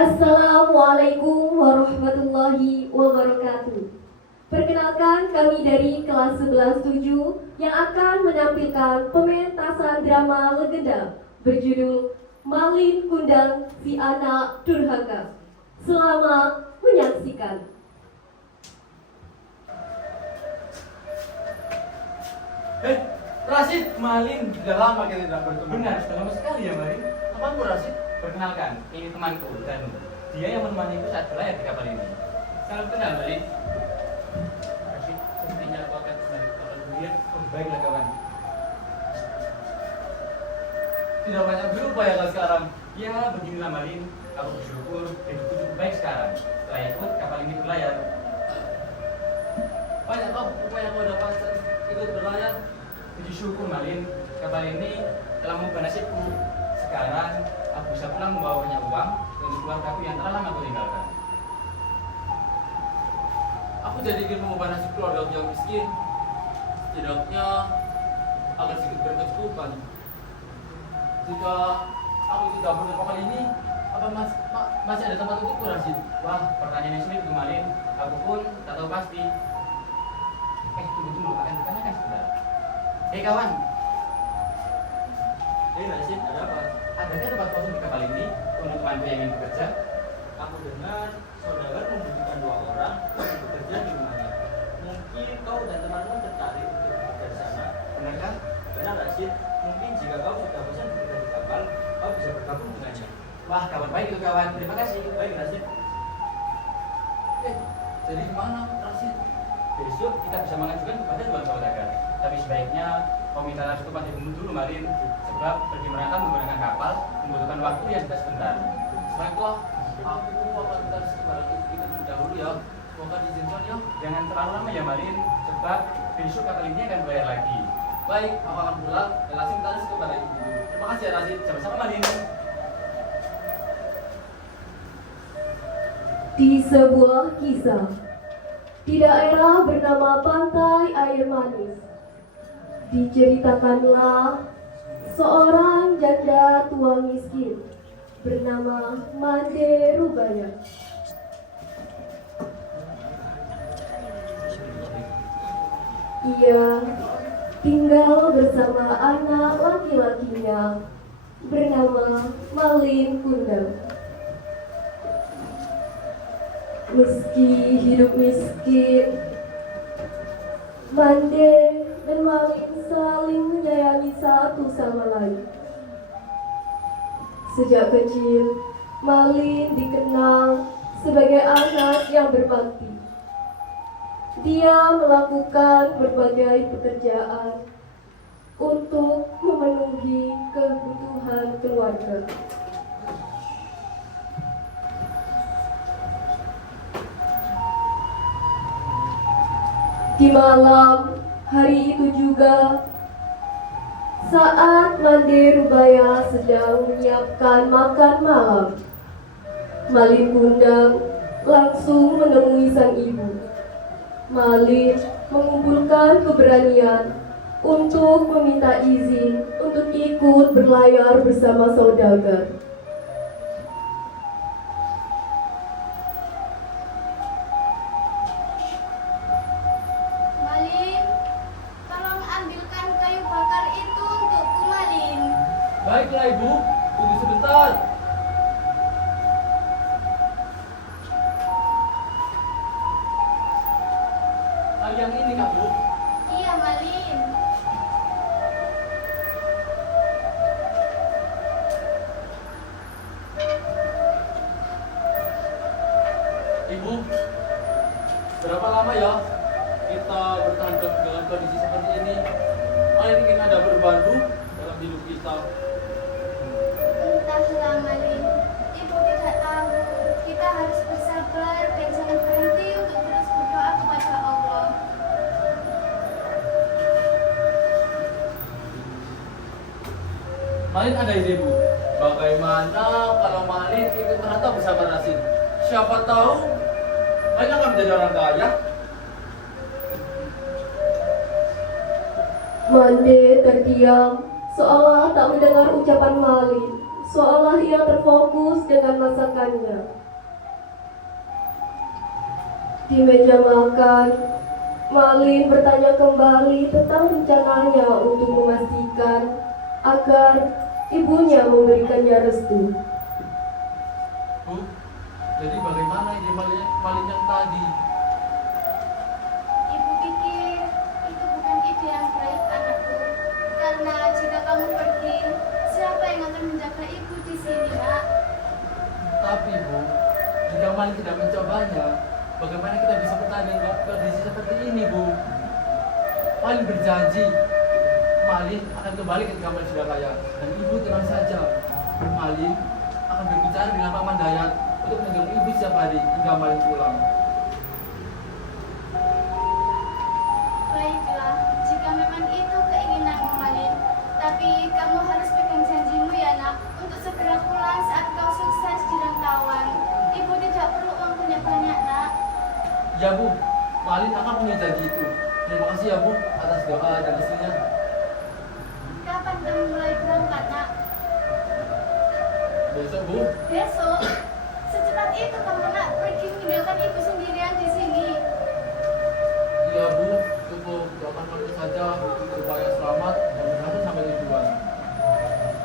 Assalamualaikum warahmatullahi wabarakatuh. Perkenalkan, kami dari kelas 11-7 yang akan menampilkan pementasan drama legenda berjudul Malin Kundang Si Anak Durhaka. Selamat menyaksikan. Rasid, Malin, sudah lama kita tidak bertemu. Benar, sudah lama sekali ya, Malin. Apaan Rasid? Perkenalkan, ini temanku dan dia yang menemaniku saat berlayar di kapal ini. Salam kenal, Malin. Rasid, sepertinya aku akan kembali ke kapal dulu ya. Oh, baiklah kawan. Tidak banyak berubah ya sekarang. Ya, beginilah Malin. Aku bersyukur hidupku cukup baik sekarang. Setelah ikut kapal ini berlayar. Banyak kau upaya yang kau dapat ikut berlayar. Puji syukur Malin, kapal ini telah mengubah nasibku. Sekarang aku bisa pulang membawa banyak uang untuk keluargaku yang telah lama aku tinggalkan. Aku jadi ingin mengubah nasib keluarga yang miskin. Setidaknya agar sedikit berkecukupan. Jika aku tidak berada kapal ini, apa masih ada tempat untukku, Rasid? Wah, pertanyaan yang sulit kemarin. Aku pun tak tahu pasti. Tunggu, akan ditanyakan sebentar. Kawan, Rasid, ada apa? adakah tempat kosong di kapal ini untuk temanku yang ingin bekerja? Aku dengar saudara membutuhkan 2 orang untuk bekerja di rumahnya. Mungkin kau dan temanmu tertarik untuk bekerja di sana. Benarkah? Benar, Rasid. Mungkin jika kau sudah bosan bekerja di kapal, kau bisa bergabung dengannya. Wah, kabar baik itu kawan. Terima kasih. Baik, Rasid. Jadi gimana, Rasid? Besok kita bisa mengajukan kepada Tuan Saudagar. Tapi sebaiknya kau minta restu pasti dulu Malin, sebab pergi merantau menggunakan kapal membutuhkan waktu yang tidak sebentar. Baiklah, aku akan minta restu pada kita terlebih dahulu ya. Semoga diizinkan ya. Jangan terlalu lama ya Malin, sebab besok kapal ini akan bayar lagi. Baik, aku akan pulang dan langsung minta restu kepada ibu. Terima kasih ya, Rasid. Sama-sama Malin. Di sebuah kisah, di daerah bernama Pantai Air Manis, diceritakanlah seorang janda tua miskin bernama Mande Rubaya. Ia tinggal bersama anak laki-lakinya bernama Malin Kundang. Meski hidup miskin, Mande dan Malin saling menyayangi satu sama lain. Sejak kecil, Malin dikenal sebagai anak yang berbakti. Dia melakukan berbagai pekerjaan untuk memenuhi kebutuhan keluarga. Di malam hari itu juga, saat Mande Rubaya sedang menyiapkan makan malam, Malin Kundang langsung menemui sang ibu. Malin mengumpulkan keberanian untuk meminta izin untuk ikut berlayar bersama saudagar. Malin, tolong ambilkan kayu bakar itu untukku, Malin. Baiklah, Ibu. Tunggu sebentar. Yang ini, Kak, Bu. Iya, Malin. Ibu, berapa lama ya kita bertahan dalam kondisi seperti ini? Malin ingin ada berbantu dalam hidup kita. Entahlah, Malin. Ibu tidak tahu. Kita harus bersabar dan jangan berhenti untuk terus berdoa kepada Allah. Malin ada ide, Bu. Bagaimana kalau Malin ikut merantau bersama Rasid? Siapa tahu Malin akan menjadi orang kaya. Mande terdiam seolah tak mendengar ucapan Malin. seolah ia terfokus dengan masakannya. Di meja makan, Malin bertanya kembali tentang rencananya untuk memastikan agar ibunya memberikannya restu. Bu, jadi bagaimana ide Malin yang tadi? Ibu pikir itu bukan ide yang baik, anakku. Karena jika kamu pergi, siapa yang akan menjaga ibu di sini, nak? Tapi Bu, jika Malin tidak mencobanya, bagaimana kita bisa bertahan dengan kondisi seperti ini, Bu? Malin berjanji, Malin akan kembali ketika Malin sudah kaya. Dan ibu tenang saja. Malin akan berbicara dengan Paman Dayat untuk menjemput ibu setiap hari hingga Malin pulang. Baiklah, jika memang itu keinginanmu, Malin. Tapi kamu harus pegang janjimu ya, nak, untuk segera pulang saat kau sukses di rantauan. Ibu tidak perlu uang banyak-banyak, nak. Ya Bu, Malin akan punya janji itu. Terima kasih ya Bu atas doa dan restunya. Kapan kamu mulai berangkat, nak? Besok Bu. Besok? Secepat itu kamu, nak, pergi meninggalkan ibu sendirian di sini. Iya Bu, cukup doakan Malin saja supaya selamat dan berhasil sampai tujuan.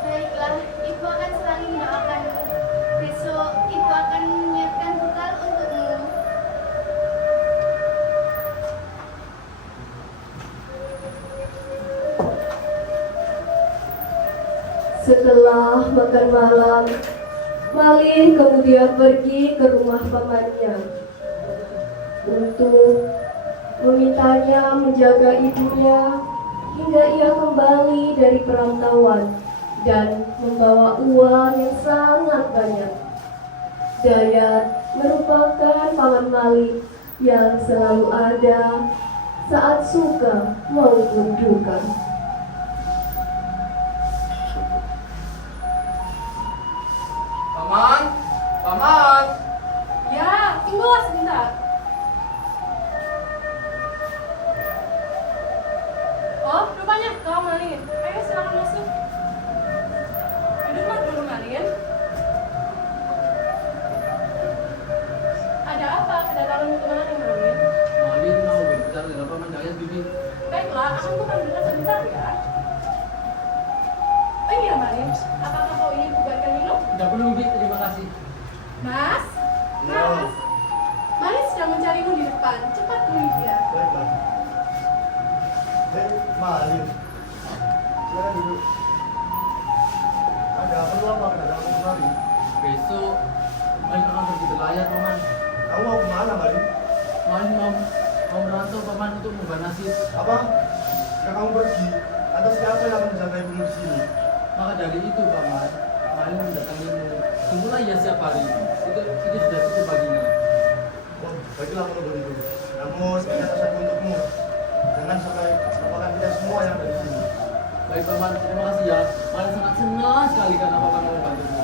Baiklah, ibu akan selalu mendoakanmu. Besok ibu akan menyiapkan bekal untukmu. Setelah makan malam, Malin kemudian pergi ke rumah pamannya untuk memintanya menjaga ibunya hingga ia kembali dari perantauan dan membawa uang yang sangat banyak. Dayat merupakan paman Malin yang selalu ada saat suka maupun duka. Paman, Paman. Ya, tunggulah sebentar. Oh, rupanya kau, Malin. Ayo silakan masuk. Duduklah dulu, Malin. Ada apa kedatanganmu kemari, Malin? Malin mau berbicara dengan Paman Dayat, Bibi. Baiklah, aku bukan dulu sebentar ya. Oh iya, Malin. Apakah kau ingin kubuatkan minum? Tidak perlu Bibi, terima kasih. Mas? Mas? Malin sedang mencarimu di depan. Cepat temui dia. Baiklah. Malin. Silakan duduk. Ada perlu apa kedatangan kemari? Besok Malin akan pergi berlayar, Paman. Kamu mau kemana, Malin? Malin mau merantau, Paman, untuk mengubah nasib. Apa? Jika kamu pergi, ada siapa yang akan menjaga ibumu di sini? Maka dari itu, Paman, Malin mendatangimu. Tunggulah ya setiap hari. Itu sudah cukup baginya. Oh, baiklah kalau begitu. Namun, ada satu untukmu. Jangan sampai melupakan kita semua yang ada di sini. Baik, Paman, terima kasih ya. Malin sangat senang sekali karena Paman mau membantumu.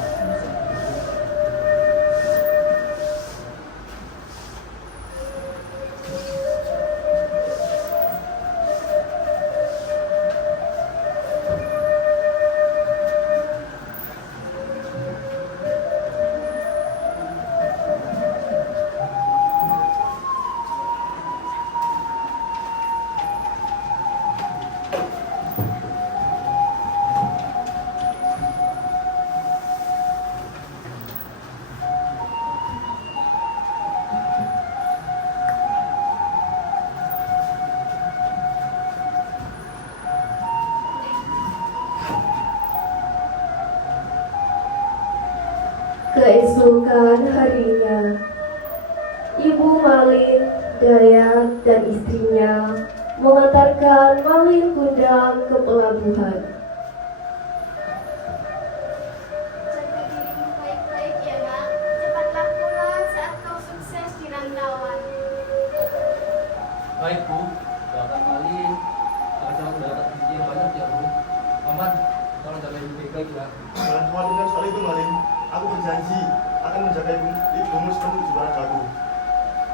Keesokan harinya, Ibu Malin, Dayat, dan istrinya mengantarkan Malin Kundang ke pelabuhan. Jaga dirimu baik-baik ya, nak. Cepatlah pulang saat kau sukses di rantauan. Baik, Bu. Doakan Malin agar jangan mendapat rezeki yang banyak ya, Bu. Paman, tolong jaga ibu baik-baik ya. Jangan khawatirkan soal itu, Malin. Aku berjanji akan menjaga ibumu seperti tujuh aku.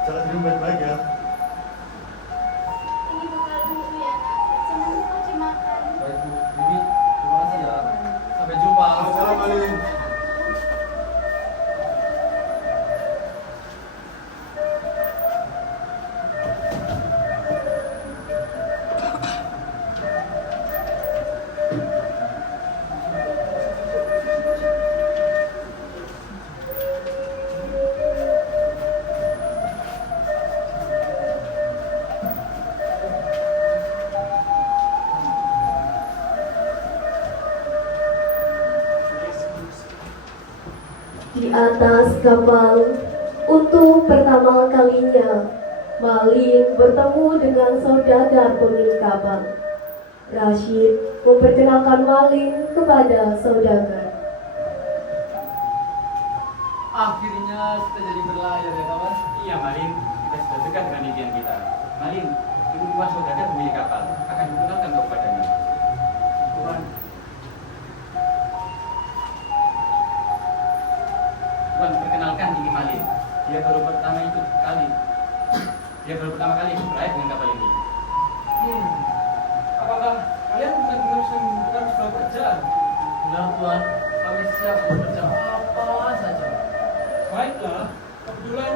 Jaga dirimu baik-baik ya. Ini bekal untukmu ya, nak. Jangan lupa dimakan. Baik, Bu. Bibi, terima kasih ya. Sampai jumpa. Salam, Malin. Di atas kapal, untuk pertama kalinya, Malin bertemu dengan saudagar pemilik kapal. Rashid memperkenalkan Malin kepada saudagar. Akhirnya kita jadi berlayar ya kawan. Iya Malin, kita sudah dekat dengan impian kita. Malin, ini dua saudagar pemilik kapal akan dikenalkan kepadanya. Tuhan, Tuan, perkenalkan ini Malin. Dia baru pertama kali berlayar dengan kapal ini. Apakah kalian benar-benar bukan sebuah pekerjaan? benar Tuhan, kami siap bekerja apa saja. Baiklah, kebetulan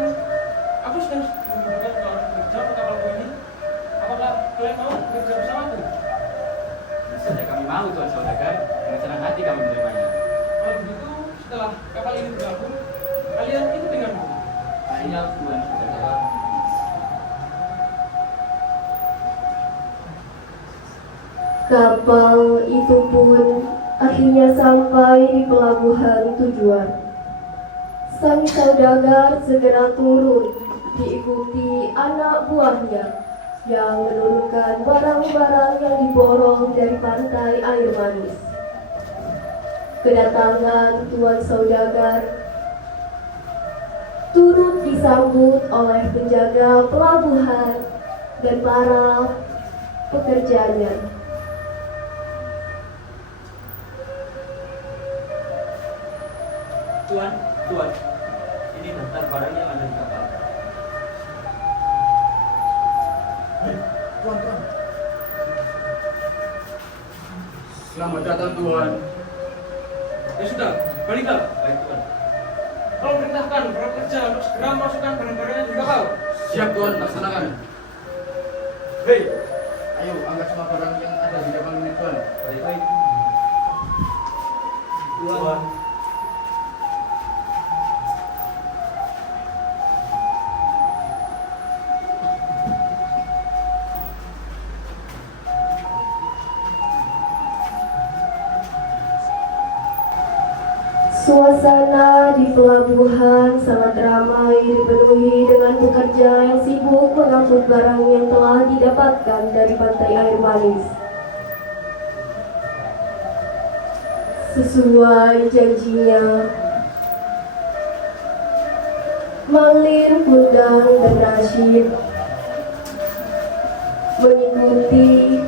aku sedang membutuhkan orang bekerja ke kapalku ini. Apakah kalian mau bekerja bersamaku? Saja kami mau Tuan saudagar, dengan senang hati kami menerimanya. Kalau begitu, setelah kapal ini bergabung, kalian ikut denganku. Siap Tuan saudagar. Kapal itu pun akhirnya sampai di pelabuhan tujuan. Sang saudagar segera turun, diikuti anak buahnya yang menurunkan barang-barang yang diborong dari pantai air manis. Kedatangan Tuan Saudagar turut disambut oleh penjaga pelabuhan dan para pekerjanya. Tuan, ini daftar barang yang ada di kapal. Tuan. Selamat datang Tuhan. Ya sudah, baliklah. Baik Tuan. Tolong perintahkan para pekerja untuk segera memasukkan barang-barangnya di kapal. Siap Tuhan, laksanakan. Hei, ayo angkat semua barang yang ada di kapal ini Tuan. Baik. Tuan. Suasana di pelabuhan sangat ramai, dipenuhi dengan pekerja yang sibuk mengangkut barang yang telah didapatkan dari pantai air manis. Sesuai janjinya, Malin, Bundang, dan Rashid mengikuti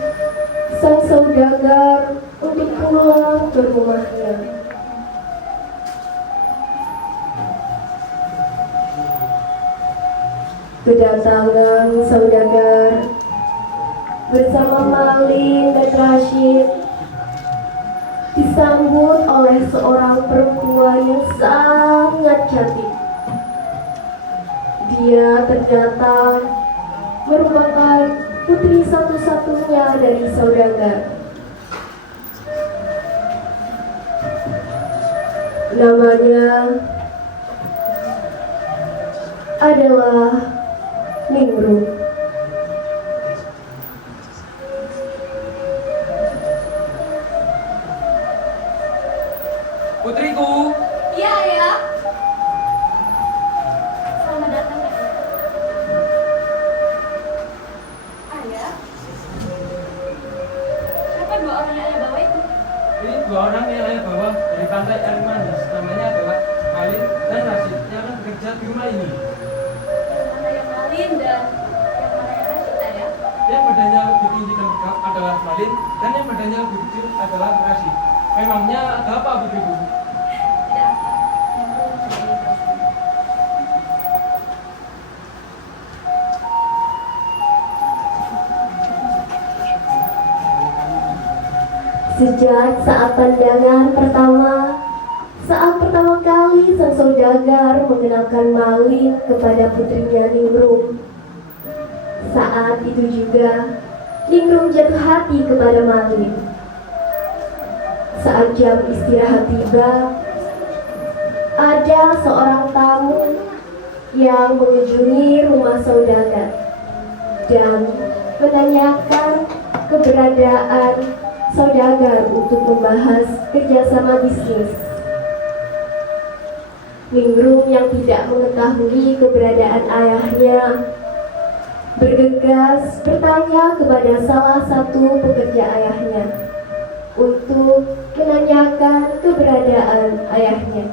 sang saudagar untuk pulang ke rumahnya. Kedatangan saudagar bersama Malin dan Rashid disambut oleh seorang perempuan yang sangat cantik. Dia ternyata merupakan putri satu-satunya dari saudagar. Namanya adalah Ningrum. Putriku, Iya, Ayah. Selamat datang, Ayah. Siapa dua orang yang Ayah bawa itu? ini dua orang yang saya bawa dari pantai air manis. Namanya adalah Malin dan Rashid yang akan bekerja di rumah ini. Yang mana yang Malin dan yang mana yang Rashid, Ayah? Yang badannya lebih tinggi dan tegap adalah Malin dan yang badannya lebih kecil adalah Rashid. Memangnya ada apa putriku? Tidak apa. Yang belum sebagai Rashid. Sejak saat pandangan pertama, saat pertama kali sang saudagar mengenalkan Malin kepada putrinya Ningrum, saat itu juga Ningrum jatuh hati kepada Malin. Saat jam istirahat tiba, ada seorang tamu yang mengunjungi rumah saudagar dan menanyakan keberadaan saudagar untuk membahas kerjasama bisnis. Ningrum yang tidak mengetahui keberadaan ayahnya bergegas bertanya kepada salah satu pekerja ayahnya untuk menanyakan keberadaan ayahnya.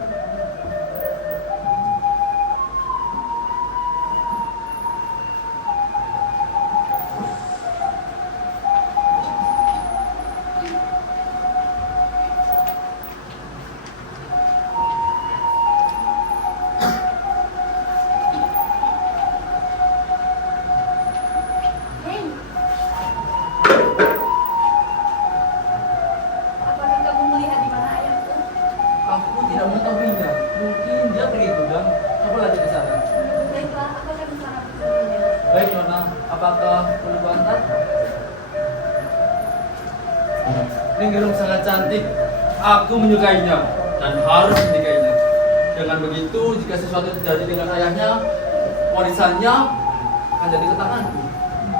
Hei, apakah kamu melihat di mana ayahku? Aku tidak mengetahuinya. Mungkin dia pergi ke gudang. Coba lagi ke sana. Baiklah, aku akan ke sana bersamanya. Baik, Nona. Apakah perlu kuantar? Ningrum sangat cantik. Aku menyukainya dan harus menikahinya. Dengan begitu, jika sesuatu terjadi dengan ayahnya, warisannya akan jadi ke tanganku.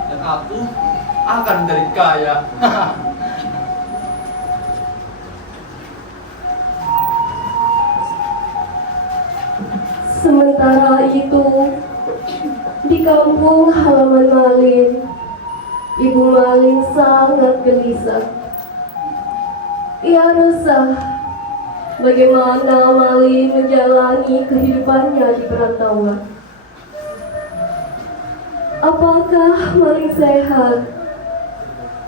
Dan aku akan menjadi kaya. Sementara itu, di kampung halaman Malin, Ibu Malin sangat gelisah. Ia resah bagaimana Malin menjalani kehidupannya di perantauan. Apakah Malin sehat?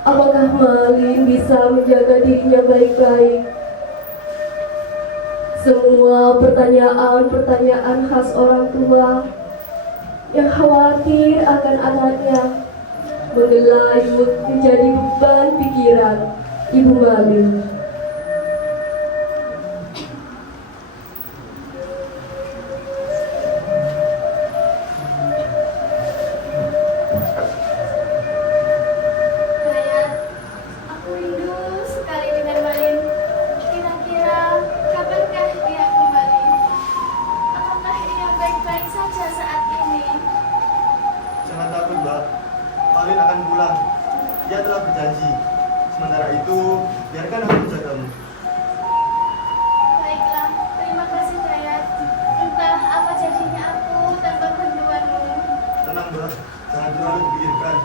Apakah Malin bisa menjaga dirinya baik-baik? Semua pertanyaan-pertanyaan khas orang tua yang khawatir akan anaknya menggelayut menjadi beban pikiran Ibu Malin. Dayat, aku rindu sekali dengan Malin. Kira-kira kapankah dia kembali? Apakah ia baik-baik saja saat ini? Jangan takut, Mbak. Malin akan pulang. Dia telah berjanji. Sementara itu, biarkan aku menjagamu. Baiklah, terima kasih Dayat. Entah apa jadinya aku tanpa bantuanmu. Tenang, Mbak. Jangan terlalu dipikirkan.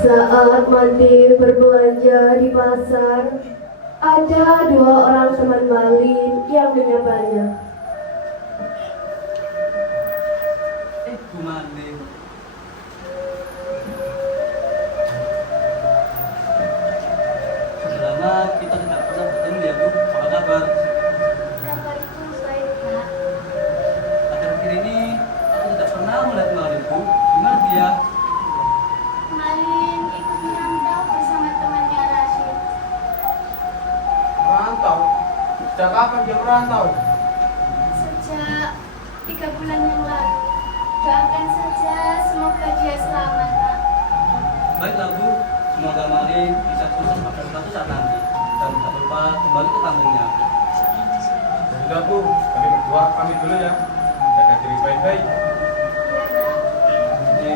Saat Mandi berbelanja di pasar, ada dua orang teman Malin yang menyapanya. Bu Malin. Sudah lama kita tidak pernah bertemu ya Bu. Apa kabar? Kabarku baik, Nak. Akhir-akhir ini aku tidak pernah melihat Malin Bu. Gimana dia? Malin ikut merantau bersama temannya Rashid. Merantau? Sejak kapan dia merantau? Sejak 3 bulan yang lalu. Doakan saja semoga dia selamat, Nak. Baiklah Bu, semoga Malin bisa sukses pada suatu saat nanti dan tak lupa kembali ke kampungnya. Sudah Bu, kami berdua pamit dulu ya. Jaga diri baik-baik. Iya, Nak. Jadi,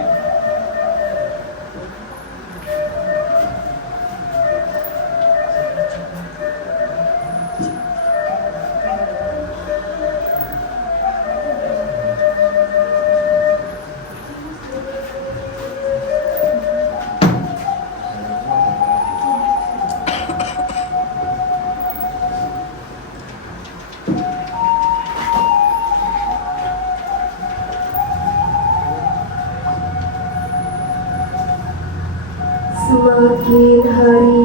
Semakin hari,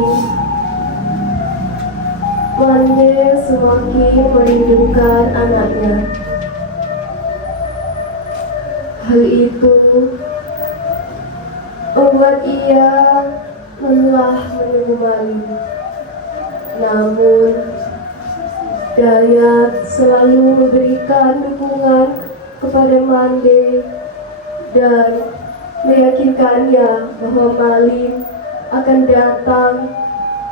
Mande semakin merindukan anaknya. Hal itu membuat ia lelah menunggu Malin. Namun, Dayat selalu memberikan dukungan kepada Mande dan meyakinkannya bahwa Malin akan datang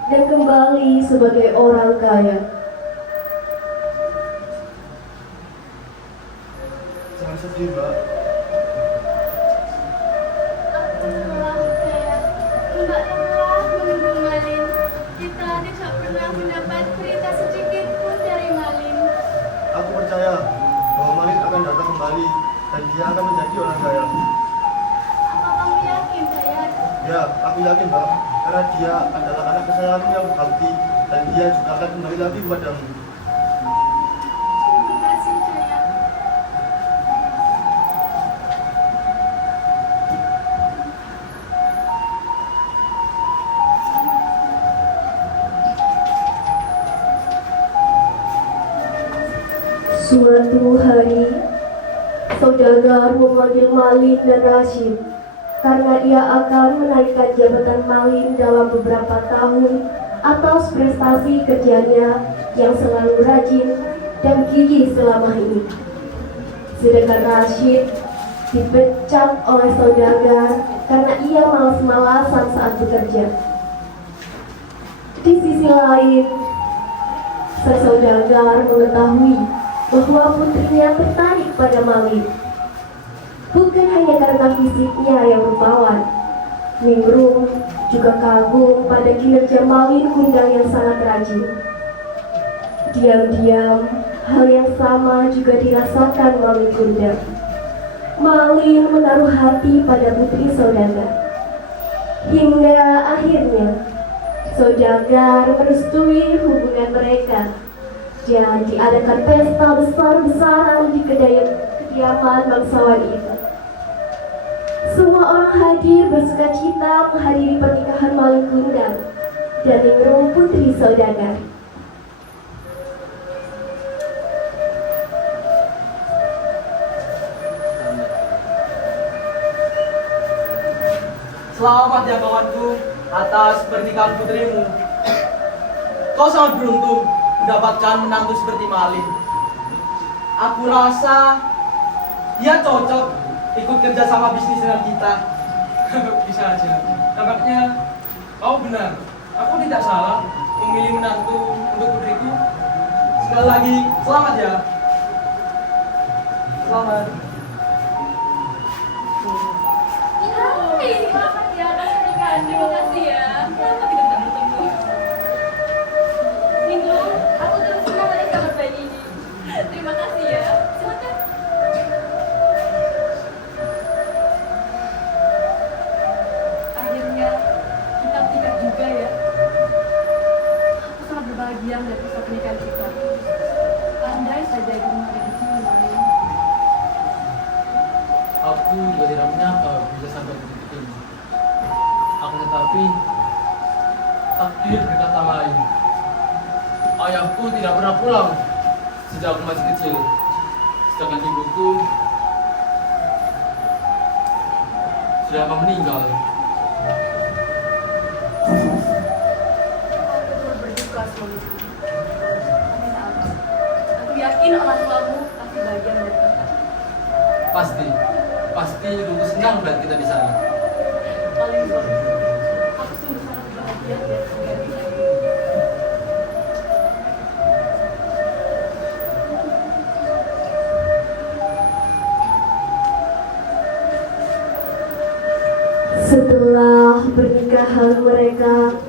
dan kembali sebagai orang kaya. Jangan sedih, Mbak. Aku lelah, Dayat. Mbak lelah menunggu Malin. Kita tidak pernah mendapat berita sedikit pun dari Malin. Aku percaya bahwa Malin akan datang kembali dan dia akan menjadi orang kaya. Apa kamu yakin, Dayat? Ya, aku yakin, Mbak. Karena dia adalah anak kesayanganmu yang berbakti dan dia juga akan kembali lagi kepadamu. Terima kasih, Dayat. Suatu hari, saudagar memanggil Malin dan Rashid karena ia akan menaikkan jabatan Malin dalam beberapa tahun atas prestasi kerjanya yang selalu rajin dan gigih selama ini. Sedangkan Rashid dipecat oleh saudagar karena ia malas-malasan saat bekerja. Di sisi lain, sang saudagar mengetahui bahwa putrinya tertarik pada Malin. Bukan hanya karena fisiknya yang rupawan, Ningrum juga kagum pada kinerja Malin Kundang yang sangat rajin. Diam-diam, hal yang sama juga dirasakan Malin Kundang. Malin menaruh hati pada putri saudagar. Hingga akhirnya, saudagar merestui hubungan mereka dan diadakan pesta besar-besaran di kediaman bangsawan itu. Semua orang hadir bersuka cita menghadiri pernikahan Malin Kundang dan Ningrum putri saudagar. Selamat ya kawanku atas pernikahan putrimu. Kau sangat beruntung mendapatkan menantu seperti Malin. Aku rasa dia cocok ikut kerja sama bisnis dengan kita. Bisa aja. Tampaknya kau benar. Aku tidak salah memilih menantu untuk putriku. Sekali lagi, selamat ya. Selamat. Hai, selamat ya atas pernikahan. Terima kasih ya. Lama kita tidak bertemu. Minggu, aku terus senang melihat kabar baik ini. Terima kasih ya. Silakan. Akhirnya kita menikah juga ya. Aku sangat berbahagia melihat kisah pernikahan kita. Andai saja ibu ada di sini, Malin. Aku juga tidak menyangka bisa sampai di titik ini. Akan tetapi, takdir berkata lain. Ayahku tidak pernah pulang sejak aku masih kecil. Sedangkan ibuku sudah lama meninggal. Aku turut berduka suamiku. Tapi tak apa. Aku yakin orang tuamu pasti bahagia melihat kita. Pasti ibuku senang melihat kita di sana. Paling bagus. Aku sungguh sangat berbahagia melihat kalian di sini. Setelah pernikahan mereka,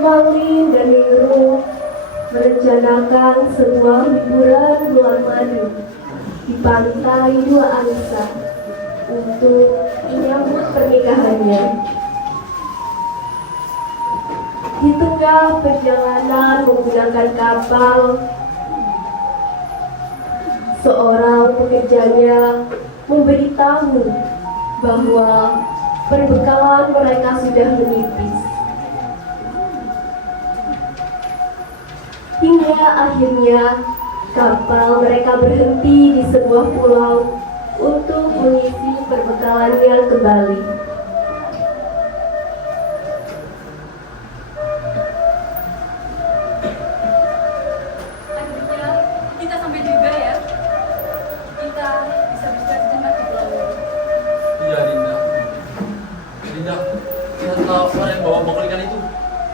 Malin dan Ningrum merencanakan sebuah liburan bulan madu di pantai Dua Angsa untuk menyambut pernikahannya. Di tengah perjalanan menggunakan kapal, seorang pekerjanya memberitahu bahwa perbekalan mereka sudah menipis. Hingga akhirnya kapal mereka berhenti di sebuah pulau untuk mengisi perbekalannya kembali. Akhirnya kita sampai juga ya. Kita bisa beristirahat sejenak di pulau ini. Iya, Dinda. Dinda, kita tahu orang yang bawa bekal ikan itu.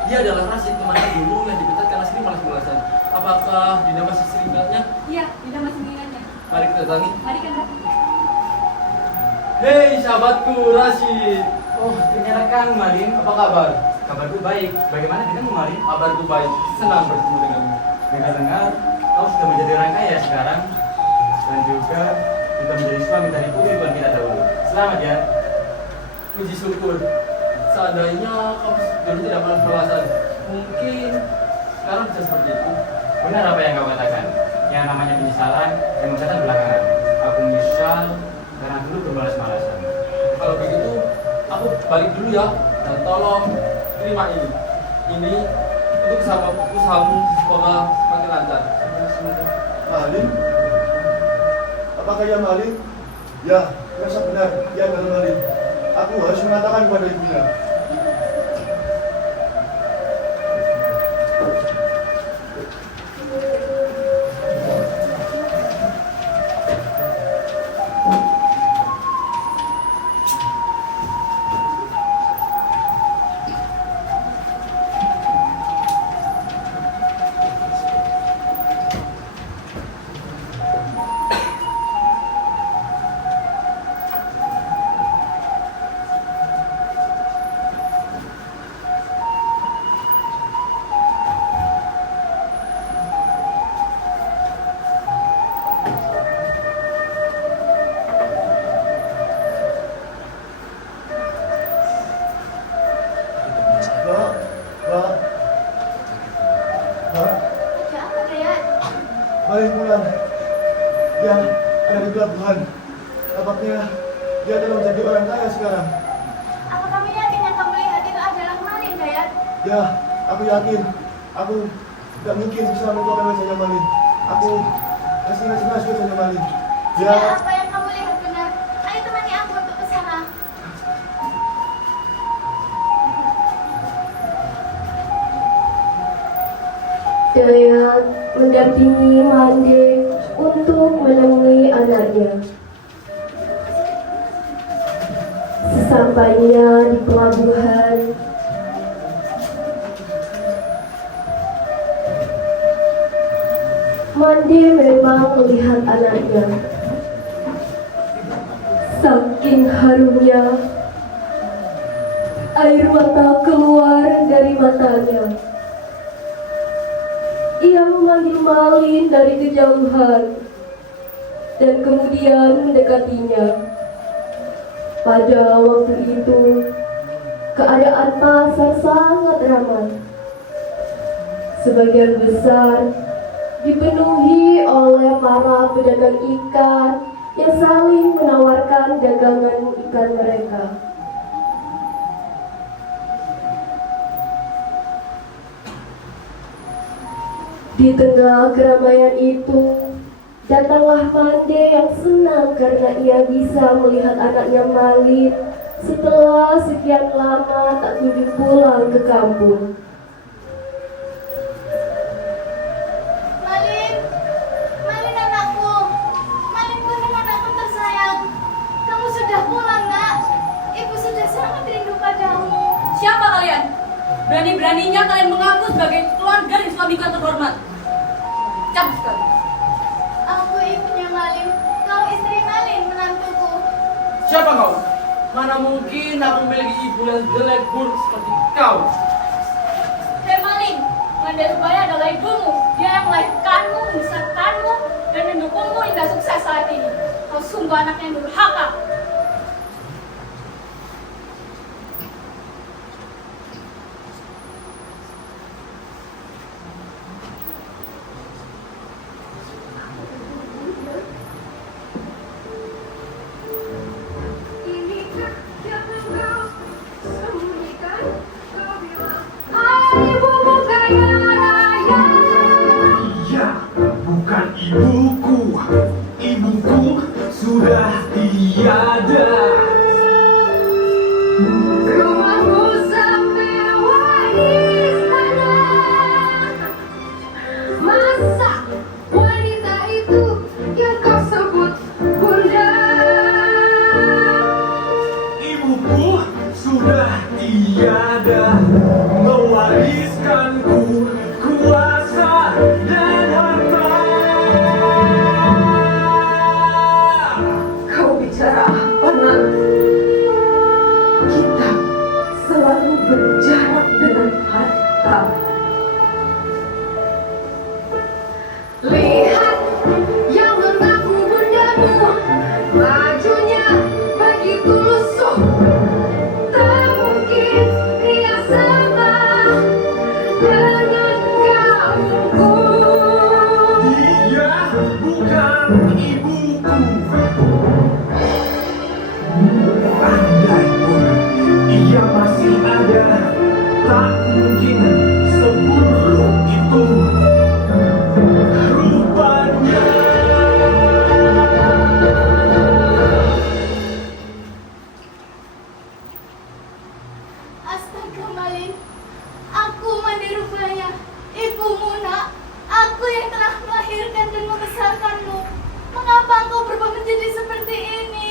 Dia adalah Rashid temannya dulu yang dipecat karena sering malas-malasan. Apakah Dinda masih sering ingatnya? Iya, kita masih mengingatnya. Mari kita datangi. Mari kan. Hei sahabatku Rashid, Oh, ternyata Kang Malin. apa kabar? Kabarku baik. Bagaimana denganmu Malin? Kabarku baik, senang bertemu denganmu. Dengar-dengar, kau sudah menjadi orang kaya sekarang. Dan juga sudah menjadi suami dari putri tuan kita dahulu. Selamat ya. Puji syukur. Seandainya kamu dulu tidak malas-malasan, mungkin sekarang bisa seperti itu. Benar apa yang kau katakan. Yang namanya penyesalan yang datang belakangan. Aku menyesal karena dulu bermalas-malasan. Kalau begitu, aku balik dulu ya, dan tolong terima ini. Ini untuk usahamu semoga semakin lancar. Malin? Apakah ia Malin? Ya, merasa benar, ia adalah Malin. Aku harus mengatakan kepada ibunya. Mbak, Ya apa Dayat? Malin pulang. Yang ada di pelabuhan. Tampaknya dia telah menjadi orang kaya sekarang. Apa kamu yakin yang kamu lihat itu adalah Malin, Dayat? Ya, aku yakin. Aku tidak mungkin bisa melupakan wajahnya Malin. Aku pasti jelas wajahnya Malin. Jika Ya, apa yang kamu lihat benar, ayo temani aku untuk ke sana. Dayat mendampingi Mande untuk menemui anaknya. Sesampainya di pelabuhan, Mande memang melihat anaknya. Saking harumnya, air mata keluar dari matanya. Ia memanggil Malin dari kejauhan dan kemudian mendekatinya. Pada waktu itu, keadaan pasar sangat ramai. Sebagian besar dipenuhi oleh para pedagang ikan yang saling menawarkan dagangan ikan mereka. Di tengah keramaian itu, datanglah Mande yang senang karena ia bisa melihat anaknya Malin setelah sekian lama tak kunjung pulang ke kampung. Malin, Malin anakku, Malin kuning anakku tersayang. Kamu sudah pulang, Nak. Ibu sudah sangat rindu padamu. Siapa kalian? Berani-beraninya kalian mengaku sebagai keluarga dari suamiku yang terhormat. Cabut sekali. Aku ibunya Malin, kau istri Malin, menantuku. Siapa kau? Mana mungkin aku memiliki ibu yang jelek buruk seperti kau? Hei Malin, Mande Rubaya adalah ibumu. Dia yang melahirkanmu, membesarkanmu, dan mendukungmu hingga sukses saat ini. Kau sungguh anak yang durhaka. Inikah yang engkau tiada mewariskanku kuasa dan harta. Kau bicara apa, Nak? Kita selalu berjarak dengan harta. Lihat yang mengaku bundamu, bajunya begitu lusuh. Tak mungkin dia sama dengan kaumku. Dia bukan ibuku. Andai pun ia masih ada, tak mungkin seburuk itu rupanya. Astaga Malin, aku Mandirubaya, ibumu nak. Aku yang telah melahirkan dan membesarkanmu. Mengapa engkau berubah menjadi seperti ini?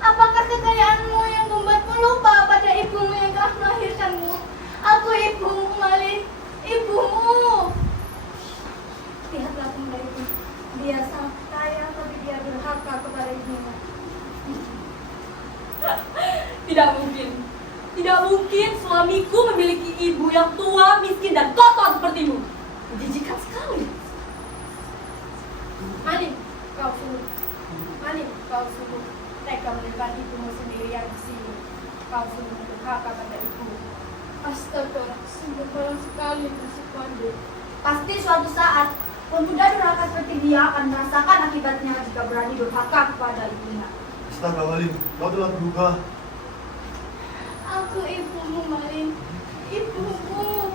Apakah kekayaanmu yang membuatmu lupa pada ibumu yang telah melahirkanmu? Aku ibumu Malin, ibumu. Lihatlah pemuda itu. Dia sangat kaya, tapi dia durhaka kepada ibunya. Tidak mungkin. Tidak mungkin suamiku memiliki ibu yang tua, miskin, dan kotor sepertimu. Menjijikan sekali. Malin, kau sungguh. Malin, kau sungguh tega menekan ibumu sendirian di sini. Kau sungguh durhaka pada ibu. Astaga, sungguh malang sekali nasib Pandu. Pasti suatu saat pemuda durhaka seperti dia akan merasakan akibatnya jika berani durhaka kepada ibunya. Astaga Malin, kau telah berubah. Aku ibumu Malin, ibumu.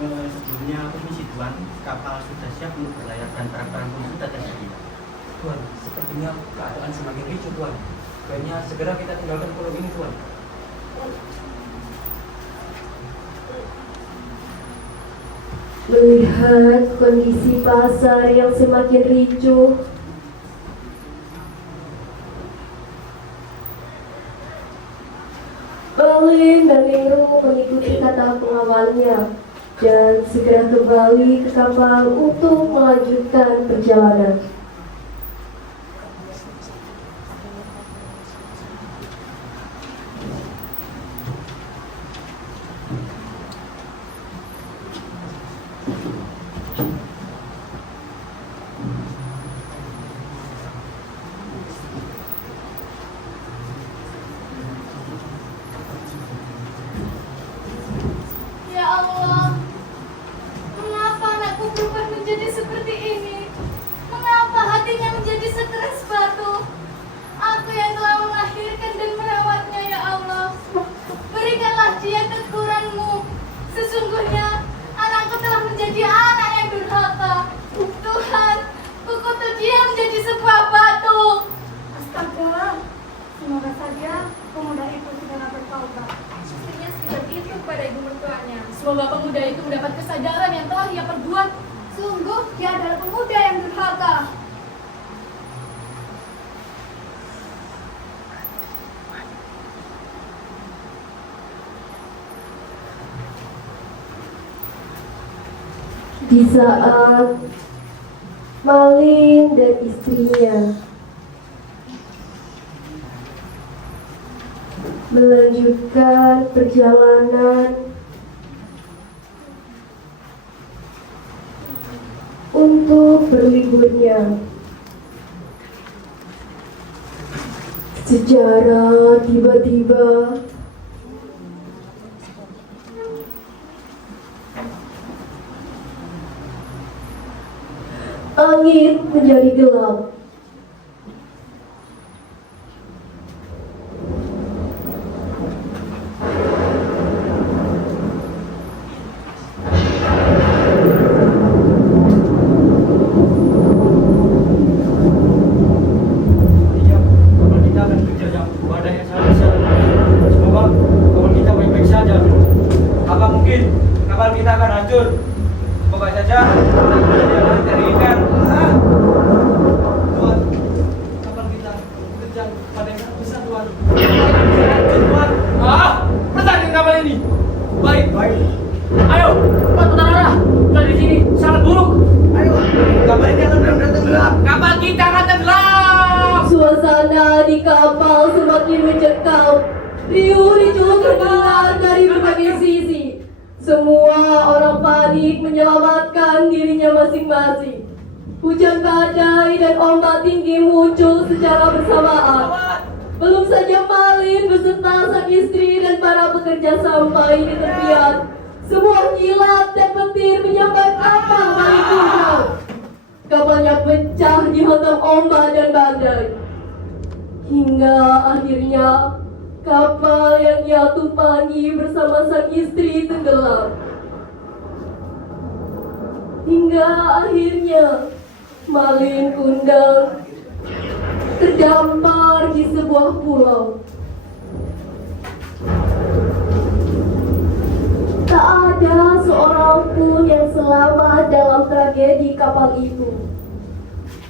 Sebelumnya permisi Tuan, kapal sudah siap untuk berlayar dan barang-barang pun sudah tersedia. Tuan, sepertinya keadaan semakin ricuh, Tuan. Baiknya segera kita tinggalkan pulau ini, Tuan. Melihat kondisi pasar yang semakin ricuh, Malin dan Nero mengikuti kata pengawalnya dan segera kembali ke kapal untuk melanjutkan perjalanan. Ya Allah, mengapa anakku berubah menjadi seperti ini? Mengapa hatinya menjadi sekeras batu? Aku yang telah melahirkan dan merawatnya, ya Allah. Berikanlah dia keturunan-Mu. Sesungguhnya anakku telah menjadi anak yang durhaka. Tuhan, kukutuk dia menjadi sebuah batu. Astaga, semoga saja pemuda itu segera bertaubat. Istrinya seperti itu pada ibu mertuanya. Semoga pemuda itu mendapat kesadaran yang telah ia perbuat. Sungguh dia adalah pemuda yang durhaka. Di saat Malin dan istrinya melanjutkan perjalanan untuk berliburnya, secara tiba-tiba langit menjadi gelap. Iya, kapal kita akan berjajah badai yang sangat besar. Semoga kapal kita baik-baik saja. Apa mungkin kapal kita akan hancur? Semoga saja kita berjalan dari ikan. Suasana di kapal semakin mencekam. Riuh-ricuh terdengar dari berbagai sisi. Semua orang panik menyelamatkan dirinya masing-masing. Hujan badai dan ombak tinggi muncul secara bersamaan. Belum saja Malin beserta sang istri dan para pekerja sampai di tepian, semua kilat dan petir menyambar kapal Malin Kundang. Kapalnya pecah dihantam ombak dan badai. Hingga akhirnya kapal yang ia tumpangi bersama sang istri tenggelam. Hingga akhirnya Malin Kundang terdampar di sebuah pulau. Tak ada seorang pun yang selamat dalam tragedi kapal itu,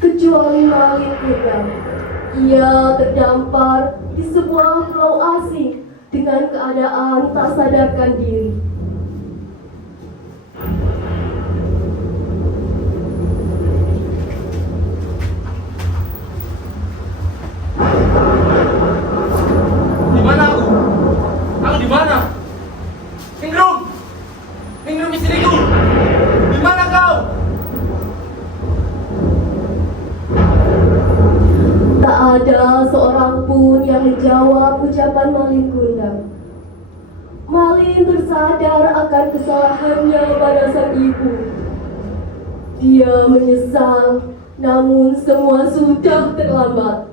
kecuali Malin Kundang. Ia terdampar di sebuah pulau asing dengan keadaan tak sadarkan diri. Di mana aku? Aku di mana? Ningrum! Ningrum istriku! Di mana kau? Tak ada seorang pun yang menjawab ucapan Malin Kundang. Malin tersadar akan kesalahannya pada sang ibu. Dia menyesal, namun semua sudah terlambat.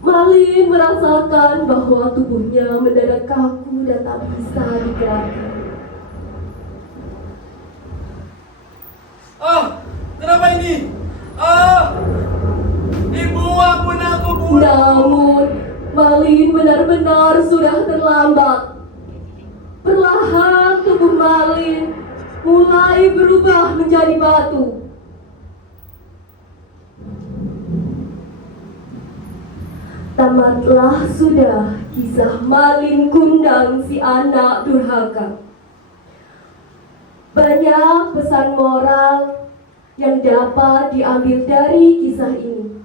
Malin merasakan bahwa tubuhnya mendadak kaku dan tak bisa digerakkan. Kenapa ini? Ibu, ampun aku, Bu. Namun, Malin benar-benar sudah terlambat. Perlahan tubuh Malin mulai berubah menjadi batu. Tamatlah sudah kisah Malin Kundang si anak durhaka. Banyak pesan moral yang dapat diambil dari kisah ini.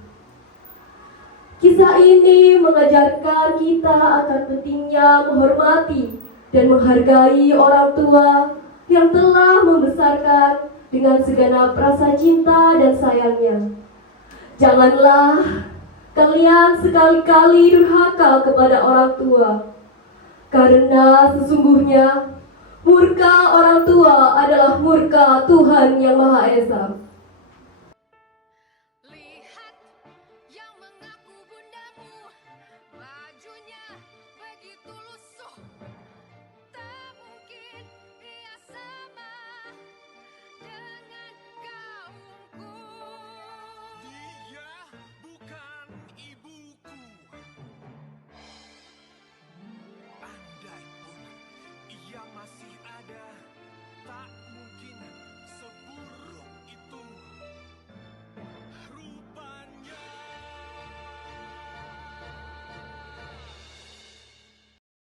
Kisah ini mengajarkan kita akan pentingnya menghormati dan menghargai orang tua yang telah membesarkan dengan segenap rasa cinta dan sayangnya. Janganlah kalian sekali-kali durhaka kepada orang tua, karena sesungguhnya murka orang tua adalah murka Tuhan Yang Maha Esa. Lihat yang mengaku bundamu, bajunya begitu lusuh. Tak mungkin ia sama dengan gaungku. Dia bukan ibuku. Andai pun ia masih ada, tak